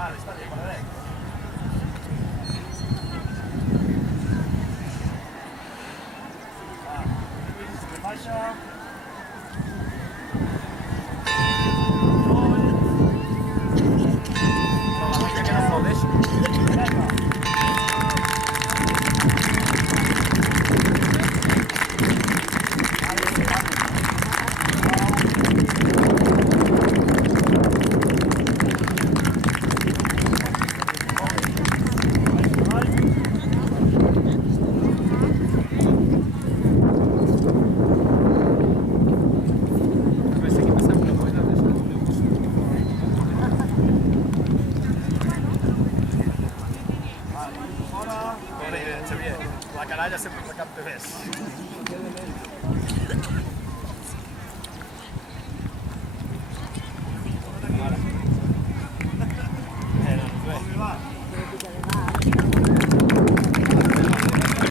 Vale, está bien, correcto. Baixa. No, la que no s'ho deixa. La canalla sempre fa cap de més.